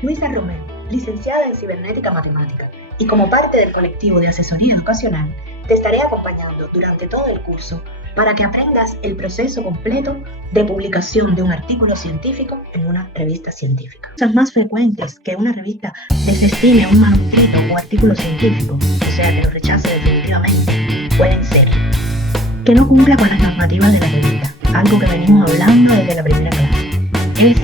Luisa Romero, licenciada en Cibernética Matemática, y como parte del colectivo de asesoría educacional, te estaré acompañando durante todo el curso para que aprendas el proceso completo de publicación de un artículo científico en una revista científica. Cosas más frecuentes que una revista desestime un manuscrito o artículo científico, o sea, que lo rechace definitivamente, pueden ser que no cumpla con las normativas de la revista, algo que venimos hablando desde la primera clase. Tiene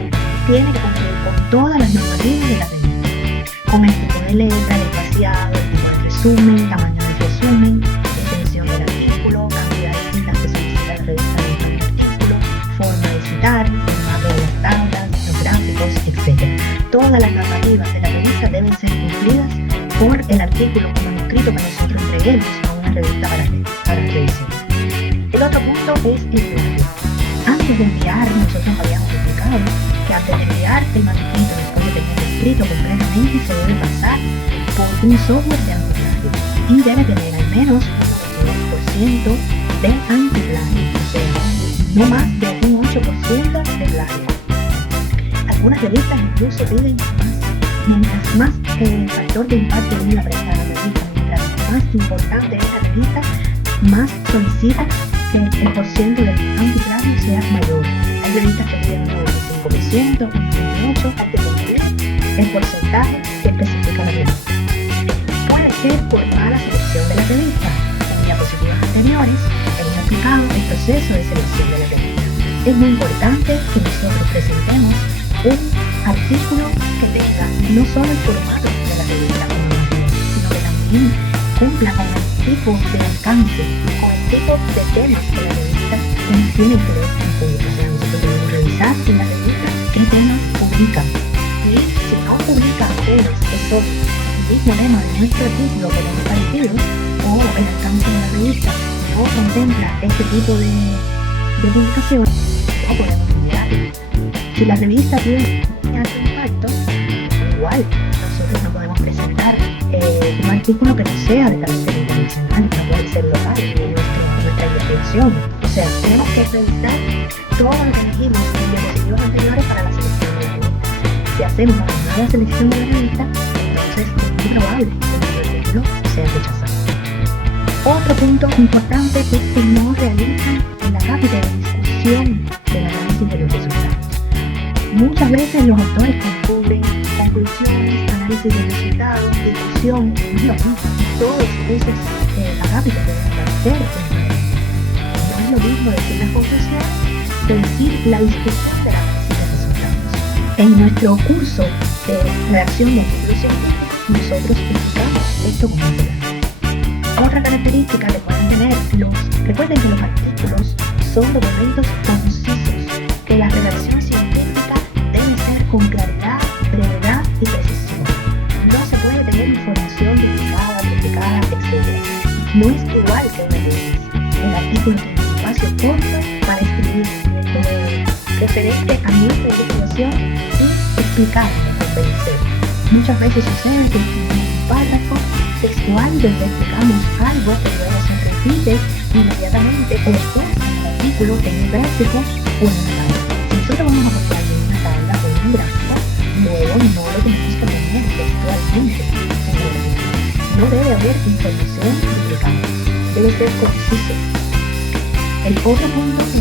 que cumplir con todas las normativas de la revista, con el tipo de letra, el espaciado, el tipo de resumen, tamaño del resumen, extensión del artículo, cantidad de citas que solicita la revista dentro del artículo, forma de citar, formato de las tablas, los gráficos, etc. Todas las normativas de la revista deben ser cumplidas por el artículo o manuscrito que nosotros entreguemos a una revista para revisión. El otro punto es el plagio. Antes de enviar, nosotros habíamos explicado que antes de enviar el manuscrito, después de tener escrito completamente, se debe pasar por un software de antiplagio y debe tener al menos un 92% de antiplagio, o sea, no más de un 8% de plagio. Algunas revistas incluso piden más. Mientras más factor de impacto tiene la prensa de la revista, mientras más importante es la revista, más solicita que el porciento del antiplagio sea mayor. Hay revistas que piden un 95%, un 98%, hay que cumplir el porcentaje que especifica la revista. Puede ser por mala selección de la revista. En diapositivas anteriores hemos explicado el proceso de selección de la revista. Es muy importante que nosotros presentemos un artículo que tenga no solo el formato de la revista, sino que también cumpla con el tipo de alcance, con el tipo de temas que la revista tiene interés en publicar. Nosotros debemos revisar en la revista qué temas publican. Y si no publica temas que son el mismo tema de nuestro artículo pero no parecidos, o el alcance de la revista no contempla este tipo de publicación, no podemos enviarlo. Si la revista tiene alto impacto, igual nosotros no podemos presentar un artículo que no sea de carácter internacional, no puede ser local de nuestra investigación. O sea, tenemos que revisar todo lo que dijimos en diapositivas anteriores para la selección de la revista. Si hacemos una mala selección de la revista, entonces es muy probable que nuestro artículo sea rechazado. Otro punto importante es que no realizan la rápida discusión del análisis de los resultados. Muchas veces los autores concluyen conclusiones, análisis de resultados, discusión, todos esos agápitos deben aparecer. No es lo mismo decir la conclusión que decir la discusión del análisis de resultados. En nuestro curso de redacción de artículos científicos, nosotros explicamos esto como plan. Otra característica que pueden tener recuerden que los artículos son documentos concisos, que la redacción científica debe ser con claridad, brevedad y precisión. No se puede tener información duplicada, etc. No es igual que una tesis. El artículo tiene un espacio corto para escribir referente a nuestra investigación y explicar y convencer. Muchas veces sucede que escribimos un párrafo textual donde explicamos algo que luego se repite inmediatamente o después en el artículo en un gráfico o en una tabla. Si nosotros vamos a mostrar en una tabla o en un gráfico, luego no lo tenemos que poner textualmente en el artículo. No debe haber información duplicada, debe ser conciso. El otro punto que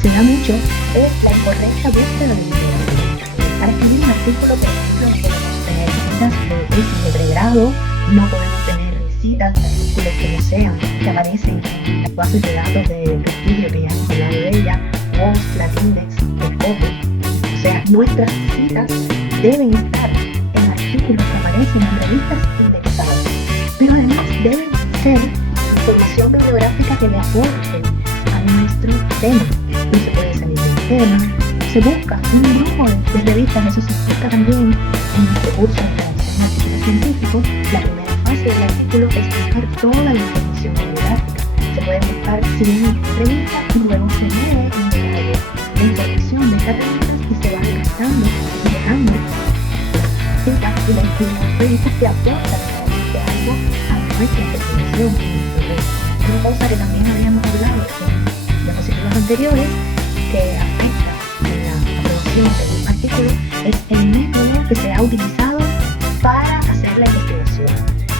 se da mucho es la incorrecta búsqueda de literatura. Para escribir un artículo, por ejemplo, no podemos tener citas de tesis de pregrado, no podemos tener citas de artículos que no sean, que aparecen en las bases de datos de prestigio que ya hemos hablado de ella, WOS, Latindex, Scopus. O sea, nuestras citas deben estar en artículos que aparecen en revistas indexadas, pero además deben ser información bibliográfica que le aporte a nuestro tema. No se puede salir del tema. Se busca un grupo de revistas, eso se explica también en nuestro curso de redacción de artículos científicos. La primera fase del artículo es buscar toda la información bibliográfica. Se puede buscar 100 revistas y luego se lee en detalle la información de estas revistas y se va descartando y dejando citas y las revistas que aportan realmente algo a nuestra investigación. Una cosa que también habíamos hablado en diapositivas anteriores que afecta en la aprobación de un artículo es el método que se ha ha utilizado para hacer la investigación.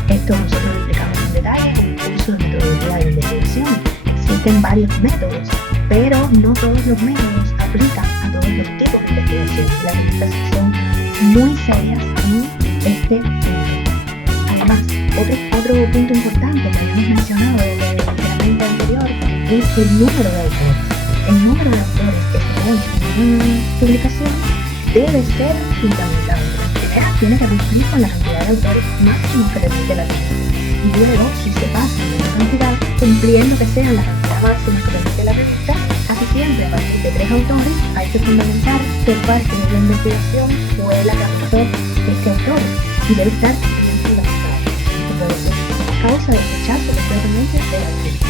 Esto nosotros lo explicamos en detalle en el curso de metodología de investigación. Existen varios métodos, pero no todos los métodos aplican a todos los tipos de investigación. Las revistas son muy serias en este punto. Además, otro punto importante que habíamos mencionado en la anterior es el número de autores. El número de autores que se muestra en una publicación debe ser fundamentado. Primero, tiene que cumplir con la cantidad de autores máximos que permite la ley. Y luego, si se pasa de una cantidad, cumpliendo que sea la cantidad máxima que permite la revista, casi siempre a partir de 3 autores hay que fundamentar qué parte de la investigación fue la que realizó este autor y debe estar bien fundamentado. Entonces, causa del rechazo completamente de la revista.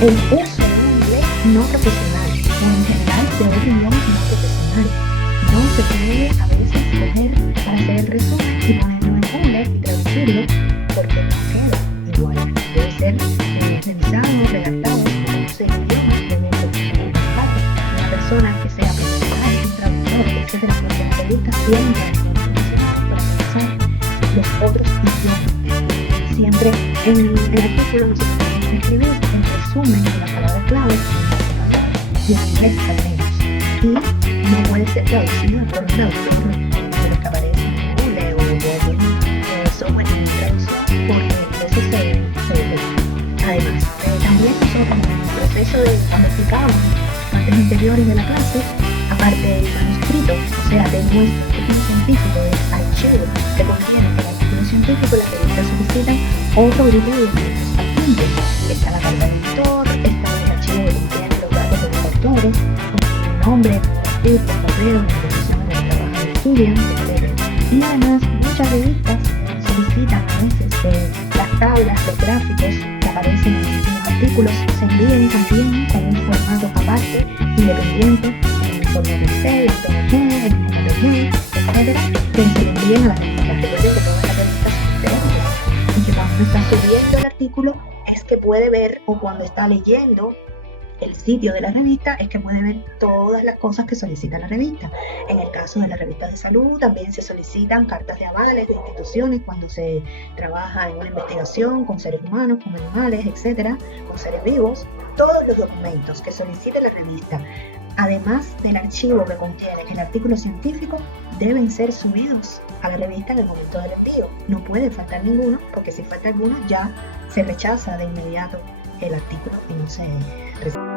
El uso de un inglés no profesional o en general de otro idioma no profesional. No se puede a veces coger para hacer el resumen y ponerlo en Google y traducirlo porque no queda igual. Debe ser revisado, redactado, conocer idiomas, debe ser una persona que sea profesional, un traductor, etcétera, porque la revista siempre es profesional para revisar los otros idiomas. Siempre en el artículo nosotros tenemos que escribir el resumen de las palabras clave y en inglés al menos. Y no puede ser traducido por un traductor de los que aparece en Google o en software de traducción, porque eso se detecta. Además, también nosotros en el proceso de cuando explicamos partes interiores de la clase, aparte del manuscrito, o sea, de nuestro artículo científico, del archivo que contiene el artículo científico, las revistas solicitan otro grupo de documentos adjuntos. Está la carta del editor, está el archivo que contiene los datos de los autores, nombre, fotografía, correo, información de trabajo de estudiante, etc. Y además, muchas revistas solicitan a veces las tablas, los gráficos que aparecen en los artículos se envíen también con un formato aparte, independiente, en formato Excel, en PNG, en JPG, etc., que se le envíen a las revistas. Recuerden que todas las revistas son diferentes y que cuando está subiendo el artículo es que puede ver, o cuando está leyendo el sitio de la revista es que puede ver todas las cosas que solicita la revista. En el caso de la revista de salud también se solicitan cartas de avales de instituciones cuando se trabaja en una investigación con seres humanos, con animales, etcétera, con seres vivos. Todos los documentos que solicite la revista, además del archivo que contiene el artículo científico, deben ser subidos a la revista en el momento del envío. No puede faltar ninguno, porque si falta alguno ya se rechaza de inmediato el artículo y no se recibe.